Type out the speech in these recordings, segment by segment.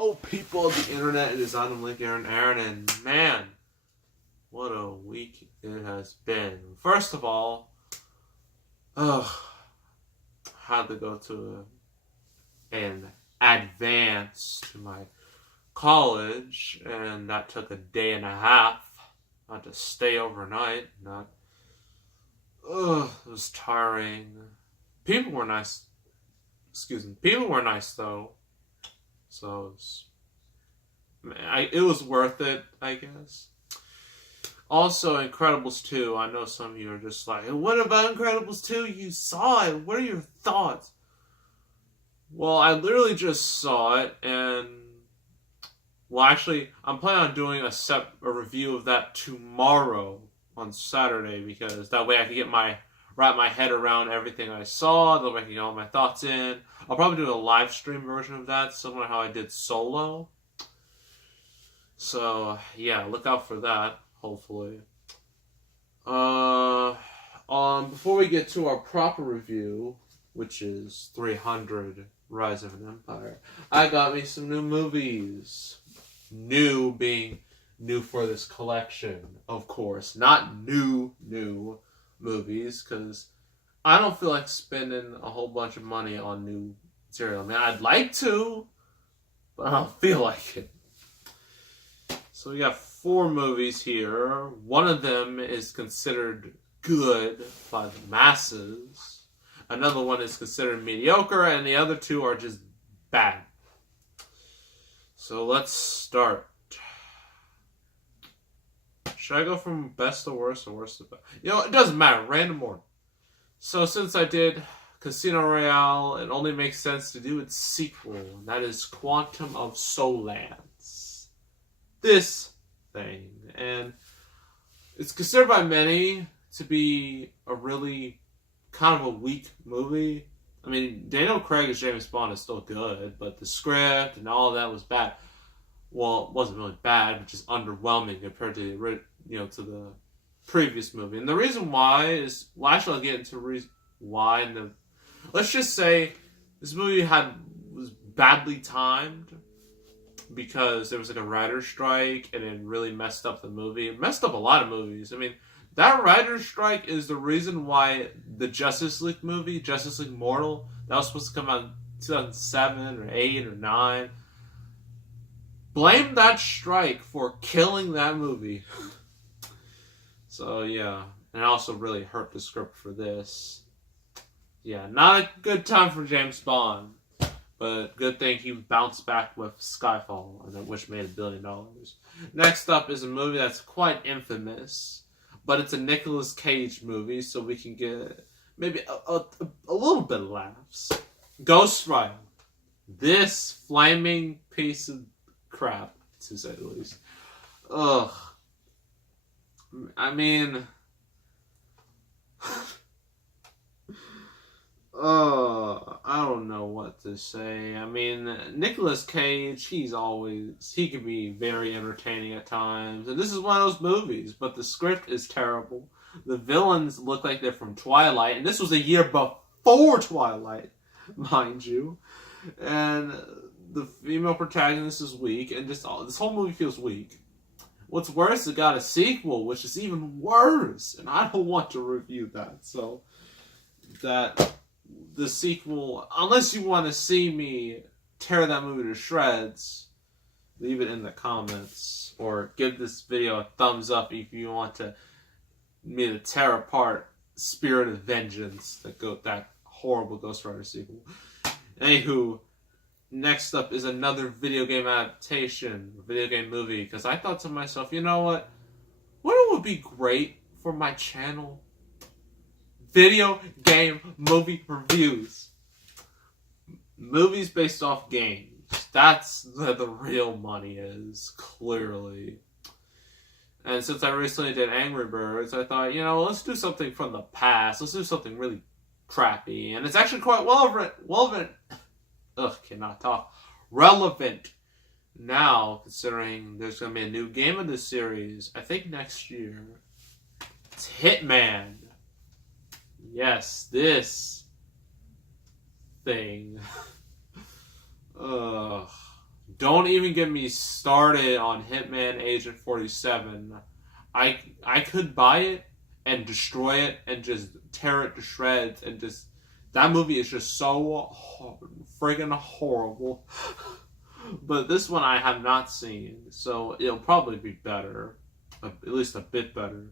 Oh, people of the internet, it is Adam Link, Aaron, and man, what a week it has been. First of all, had to go to an advance to my college, and that took a day and a half. I had to stay overnight. It was tiring. People were nice. Excuse me. People were nice though. So it was worth it, I guess. Also, Incredibles 2. I know some of you are just like, what about Incredibles 2? You saw it. What are your thoughts? Well, I literally just saw it, and well, actually, I'm planning on doing a review of that tomorrow on Saturday, because that way I can wrap my head around everything I saw. That way I can get all my thoughts in. I'll probably do a live stream version of that, similar to how I did Solo. So yeah, look out for that. Hopefully. Before we get to our proper review, which is 300 Rise of an Empire, I got me some new movies. New being new for this collection, of course. Not new movies, because I don't feel like spending a whole bunch of money on new material. I mean, I'd like to, but I don't feel like it. So we got 4 movies here. One of them is considered good by the masses. Another one is considered mediocre, and the other 2 are just bad. So let's start. Should I go from best to worst or worst to best? It doesn't matter. Random order. So since I did Casino Royale, it only makes sense to do its sequel, and that is Quantum of Solace. This thing. And it's considered by many to be a really kind of a weak movie. I mean, Daniel Craig as James Bond is still good, but the script and all of that was bad. Well, it wasn't really bad, but just underwhelming compared to the previous movie. And the reason why is, well, actually I'll get into why. Let's just say this movie was badly timed, because there was like a writer's strike, and it really messed up the movie. It messed up a lot of movies. I mean, that writer's strike is the reason why the Justice League movie, Justice League Mortal, that was supposed to come out in 2007 or 8 or 9. Blame that strike for killing that movie. So, yeah. And it also really hurt the script for this. Yeah, not a good time for James Bond. But good thing he bounced back with Skyfall, which made $1 billion. Next up is a movie that's quite infamous, but it's a Nicolas Cage movie, so we can get maybe a little bit of laughs. Ghost Rider. This flaming piece of crap, to say the least. Ugh. I mean, I don't know what to say. I mean, Nicolas Cage, he can be very entertaining at times. And this is one of those movies, but the script is terrible. The villains look like they're from Twilight, and this was a year before Twilight, mind you. And the female protagonist is weak, and this whole movie feels weak. What's worse, it got a sequel, which is even worse, and I don't want to review that. So, the sequel, unless you want to see me tear that movie to shreds, leave it in the comments, or give this video a thumbs up if you want me to tear apart Spirit of Vengeance, that horrible Ghost Rider sequel. Anywho, next up is another video game adaptation, video game movie, because I thought to myself, you know what? What would be great for my channel? Video game movie reviews. Movies based off games. That's where the real money is, clearly. And since I recently did Angry Birds, I thought, let's do something from the past. Let's do something really crappy. And it's actually quite relevant now, considering there's going to be a new game of this series, I think next year. It's Hitman. Yes, this thing. Don't even get me started on Hitman Agent 47. I could buy it and destroy it and just tear it to shreds and just that movie is just so friggin' horrible. But this one I have not seen, so it'll probably be better, at least a bit better.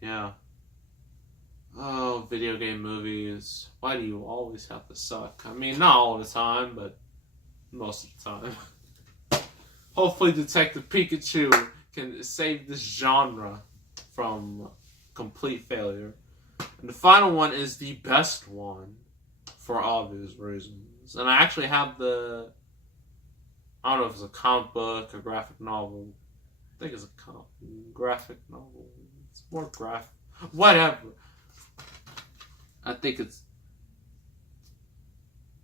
Yeah. Oh, video game movies. Why do you always have to suck? I mean, not all the time, but most of the time. Hopefully Detective Pikachu can save this genre from complete failure. And the final one is the best one for obvious reasons. And I actually have I don't know if it's a comic book or graphic novel. I think it's a graphic novel. It's more graphic. Whatever. I think it's...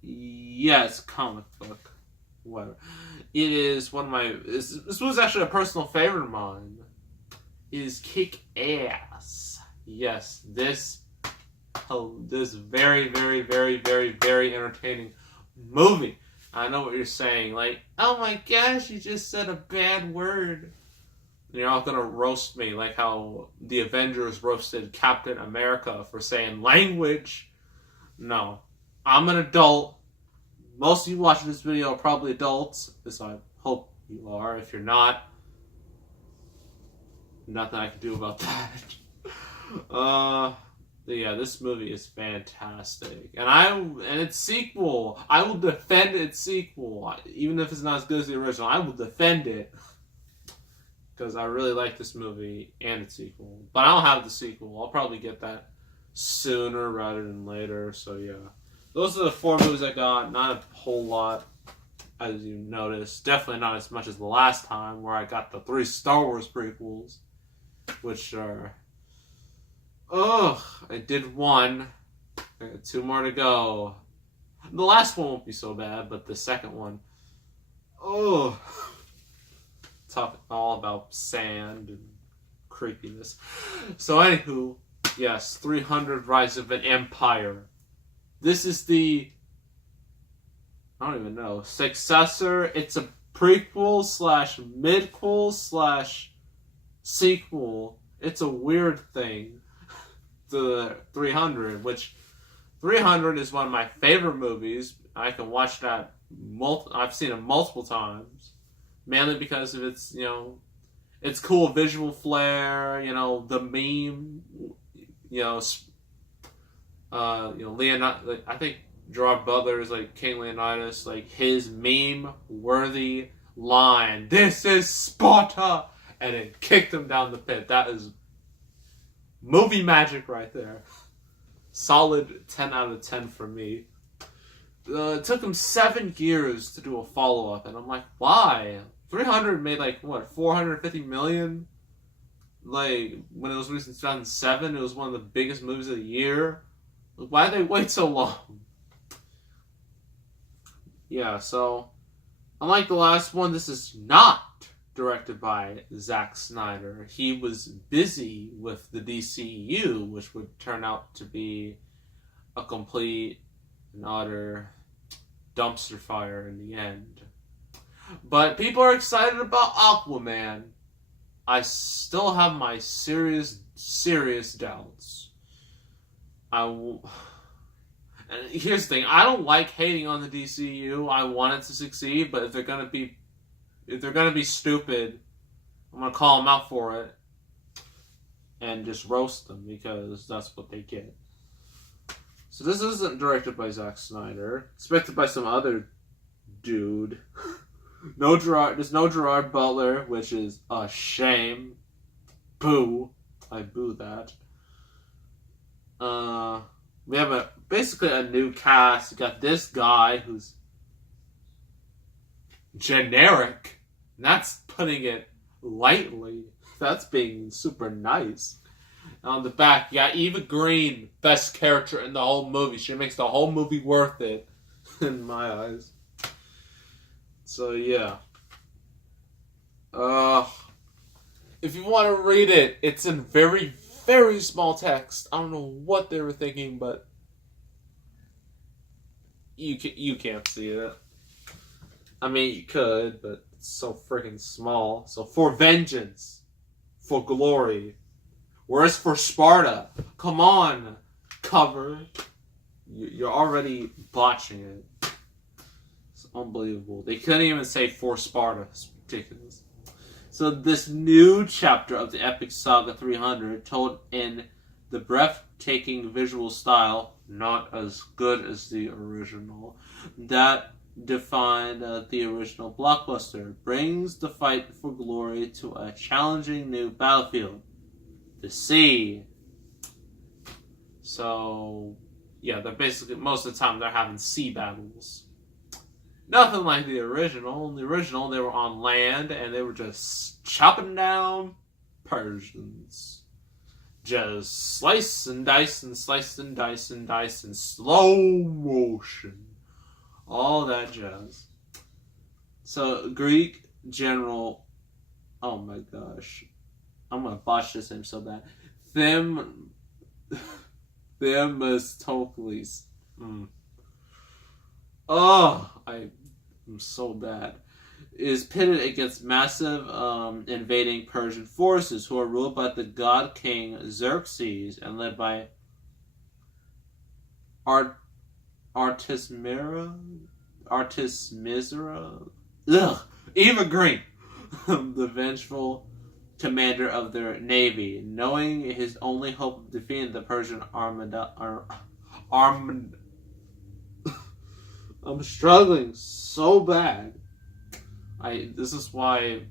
Yeah, it's a comic book. Whatever. It is one of my... This was actually a personal favorite of mine. It is Kick-Ass. Yes, this very, very, very, very, very entertaining movie. I know what you're saying. Like, oh my gosh, you just said a bad word. And you're all gonna roast me like how the Avengers roasted Captain America for saying language. No. I'm an adult. Most of you watching this video are probably adults. As I hope you are. If you're not, nothing I can do about that. Yeah, this movie is fantastic, and its sequel. I will defend its sequel, even if it's not as good as the original. I will defend it because I really like this movie and its sequel. But I don't have the sequel. I'll probably get that sooner rather than later. So yeah, those are the 4 movies I got. Not a whole lot, as you noticed. Definitely not as much as the last time, where I got the 3 Star Wars prequels, which are. Ugh, I did 1. I got 2 more to go. The last one won't be so bad, but the second one, oh, talk all about sand and creepiness. So anywho, yes, 300 Rise of an Empire. This is the, I don't even know, successor. It's a prequel slash midquel slash sequel. It's a weird thing. The 300, which 300 is one of my favorite movies. I can watch that. I've seen it multiple times, mainly because of its, its cool visual flair. The meme. Leonidas. I think Gerard Butler is like King Leonidas. Like his meme-worthy line, "This is Sparta," and it kicked him down the pit. That is movie magic right there. Solid 10 out of 10 for me. It took him 7 years to do a follow-up, and I'm like, why? 300 made like, what, 450 million? Like, when it was released in 2007, it was one of the biggest movies of the year. Like, why did they wait so long? Yeah, so, unlike the last one, this is not directed by Zack Snyder. He was busy with the DCU, which would turn out to be a complete and utter dumpster fire in the end. But people are excited about Aquaman. I still have my serious doubts. And here's the thing, I don't like hating on the DCU. I want it to succeed, but if they're gonna be stupid, I'm gonna call them out for it and just roast them because that's what they get. So this isn't directed by Zack Snyder. It's directed by some other dude. There's no Gerard Butler, which is a shame. Boo. I boo that. We have basically a new cast. You got this guy who's generic. And that's putting it lightly. That's being super nice. And on the back, you got Eva Green, best character in the whole movie. She makes the whole movie worth it, in my eyes. So yeah. If you want to read it, it's in very, very small text. I don't know what they were thinking, but you can't see it. I mean, you could, but it's so freaking small. So for vengeance, for glory. Whereas for Sparta, come on, cover. You're already botching it. It's unbelievable. They couldn't even say for Sparta. It's ridiculous. So this new chapter of the epic saga 300, told in the breathtaking visual style, not as good as the original, that defined the original blockbuster, brings the fight for glory to a challenging new battlefield, the sea. So, yeah, they're basically, most of the time, they're having sea battles. Nothing like the original. In the original, they were on land, and they were just chopping down Persians. Just slice and dice and slice and dice and dice in slow motion. All that jazz. So, Greek general... Oh my gosh. I'm gonna botch this name so bad. Themistocles. Oh, I'm so bad. Is pitted against massive invading Persian forces who are ruled by the god king Xerxes and led by Artismira? Ugh! Eva Green! The vengeful commander of their navy, knowing his only hope of defeating the Persian I'm struggling so bad. This is why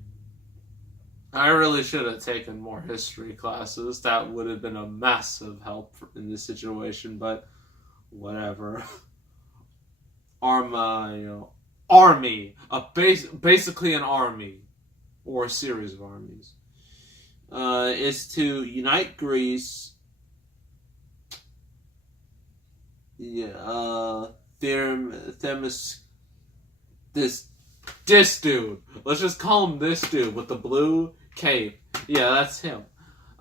I really should have taken more history classes. That would have been a massive help in this situation, but whatever. Army. Basically an army. Or a series of armies. Is to unite Greece. This dude. Let's just call him this dude with the blue cape. Yeah, that's him.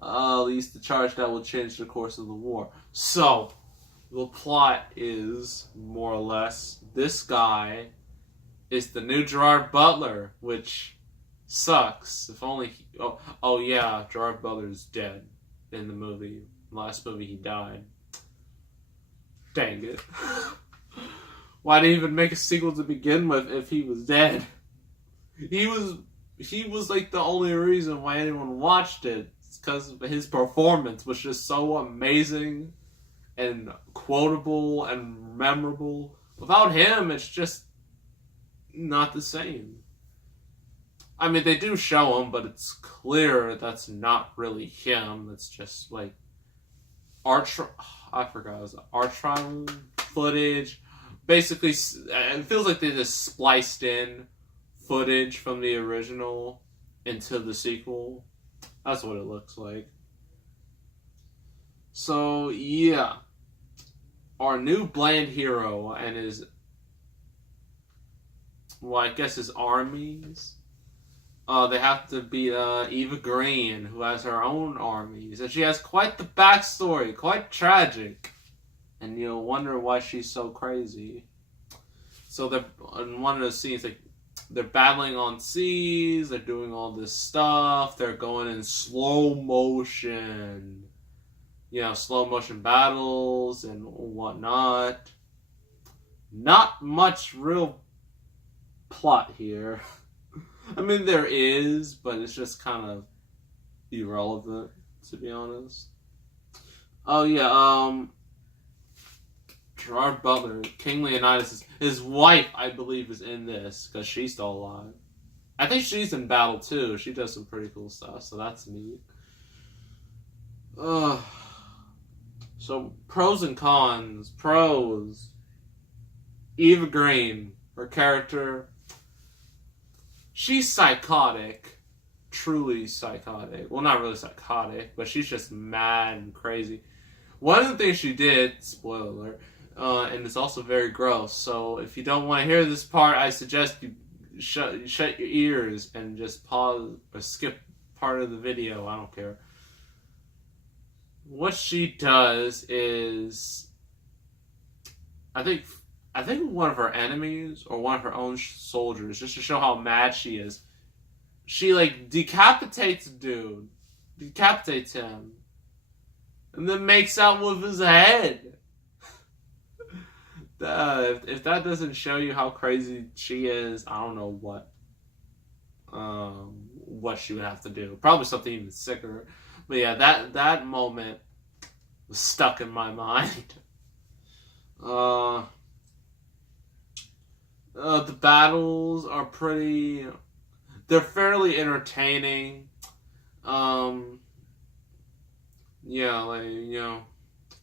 Leads the charge that will change the course of the war. So, the plot is, more or less, this guy is the new Gerard Butler, which sucks. If only he... Oh yeah, Gerard Butler's dead in the movie. Last movie he died. Dang it. Why did he even make a sequel to begin with if he was dead? He was like the only reason why anyone watched it. It's because his performance was just so amazing and quotable and memorable. Without him, it's just not the same. I mean, they do show him, but it's clear that's not really him. It's just like archival footage. Basically, it feels like they just spliced in footage from the original into the sequel. That's what it looks like. So, yeah. Our new bland hero and his... Well, I guess his armies... they have to beat Eva Green, who has her own armies. And she has quite the backstory, quite tragic. And you'll wonder why she's so crazy. So they're in one of the scenes, like, they're battling on seas, they're doing all this stuff, they're going in slow motion. You know, slow motion battles and whatnot. Not much real plot here. I mean, there is, but it's just kind of irrelevant, to be honest. Oh, yeah, Gerard Butler, King Leonidas, his wife, I believe, is in this, because she's still alive. I think she's in battle, too. She does some pretty cool stuff, so that's neat. So, pros and cons. Pros. Eva Green, her character... She's psychotic. Truly psychotic. Well, not really psychotic, but she's just mad and crazy. One of the things she did, spoiler alert, and it's also very gross, so if you don't want to hear this part, I suggest you shut your ears and just pause or skip part of the video. I don't care. What she does is... I I think one of her enemies or one of her own soldiers, just to show how mad she is. She like decapitates a dude, decapitates him, and then makes out with his head. If that doesn't show you how crazy she is, I don't know what she would have to do. Probably something even sicker. But yeah, that moment was stuck in my mind. The battles are pretty. They're fairly entertaining. Yeah, like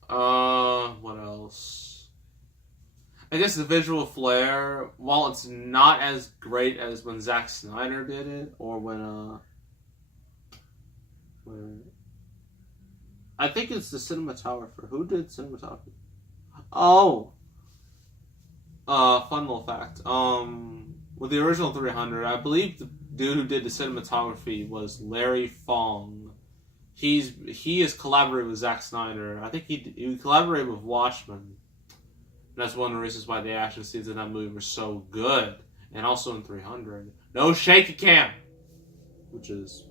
what else? I guess the visual flair, while it's not as great as when Zack Snyder did it, or when I think it's the cinematographer. Who did cinematography? Oh, fun little fact. With the original 300, I believe the dude who did the cinematography was Larry Fong. He is collaborated with Zack Snyder. I think he collaborated with Watchmen. And that's one of the reasons why the action scenes in that movie were so good. And also in 300. No shaky cam! Which is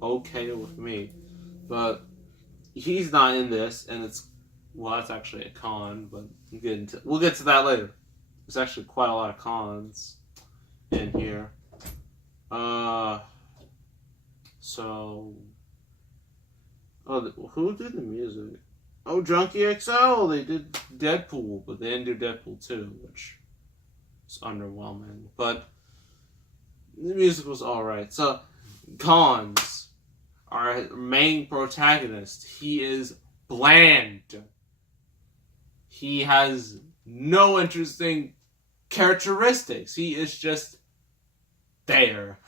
okay with me. But he's not in this, and that's actually a con, but we'll get to that later. There's actually quite a lot of cons in here. Who did the music? Oh, Junkie XL! They did Deadpool, but they didn't do Deadpool 2, which is underwhelming. But the music was alright. So, cons. Our main protagonist, he is bland. He has no interesting characteristics. He is just there.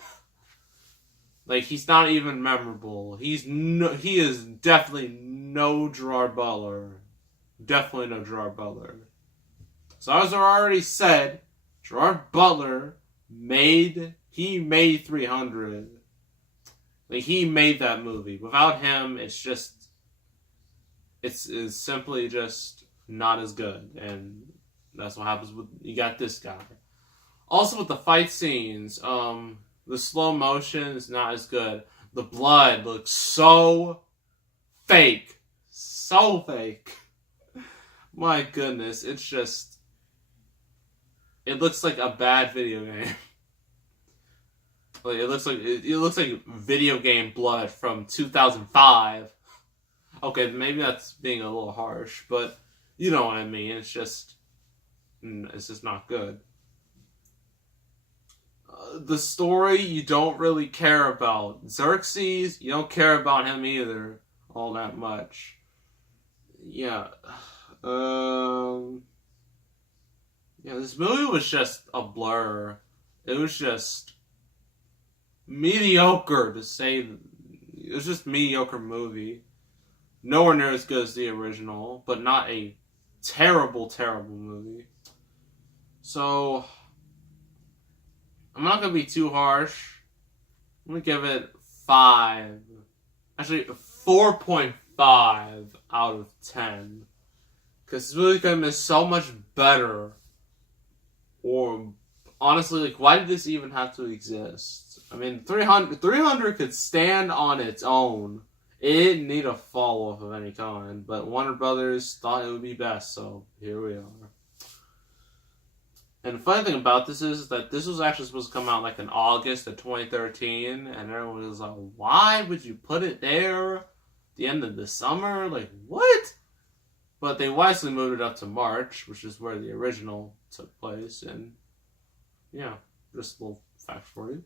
Like, he's not even memorable. He is definitely no Gerard Butler. Definitely no Gerard Butler. So as I already said, Gerard Butler made 300. Like, he made that movie. Without him, it's simply just not as good. And that's what happens with, you got this guy. Also with the fight scenes, the slow motion is not as good. The blood looks so fake. So fake. My goodness, it looks like a bad video game. Like, it looks like video game blood from 2005. Okay, maybe that's being a little harsh, but you know what I mean. It's just not good. The story you don't really care about. Xerxes, you don't care about him either all that much. Yeah. This movie was just a blur. It was just mediocre, to say. It was just a mediocre movie. Nowhere near as good as the original, but not a terrible, terrible movie. So, I'm not going to be too harsh. I'm going to give it 5. Actually, 4.5 out of 10. Because this movie could have been so much better. Or, honestly, like, why did this even have to exist? I mean, 300 could stand on its own. It didn't need a follow-up of any kind. But Warner Brothers thought it would be best, so here we are. And the funny thing about this is that this was actually supposed to come out like in August of 2013, and everyone was like, why would you put it there at the end of the summer? Like, what? But they wisely moved it up to March, which is where the original took place, and yeah, just a little fact for you.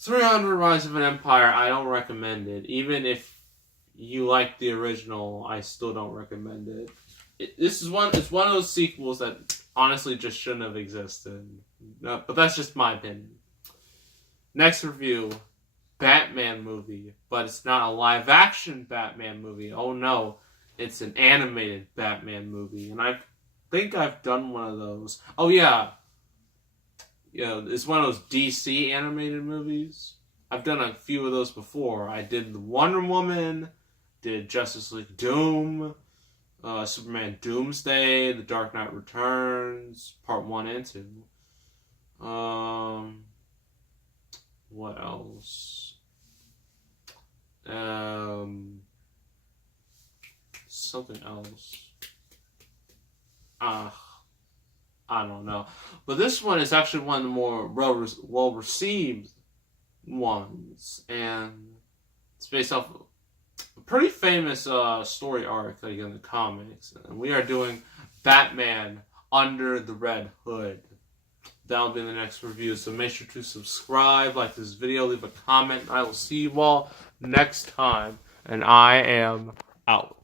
300 Rise of an Empire, I don't recommend it. Even if you like the original, I still don't recommend it. It's one of those sequels that honestly just shouldn't have existed. But that's just my opinion. Next review, Batman movie. But it's not a live-action Batman movie. Oh no, it's an animated Batman movie. And I think I've done one of those. Oh yeah. It's one of those DC animated movies. I've done a few of those before. I did the Wonder Woman, did Justice League Doom, Superman Doomsday, The Dark Knight Returns, Part 1 and 2. What else? Something else. I don't know. But this one is actually one of the more well received ones, and it's based off a pretty famous story arc like in the comics. And we are doing Batman Under the Red Hood. That'll be in the next review. So make sure to subscribe, like this video, leave a comment. I will see you all next time. And I am out.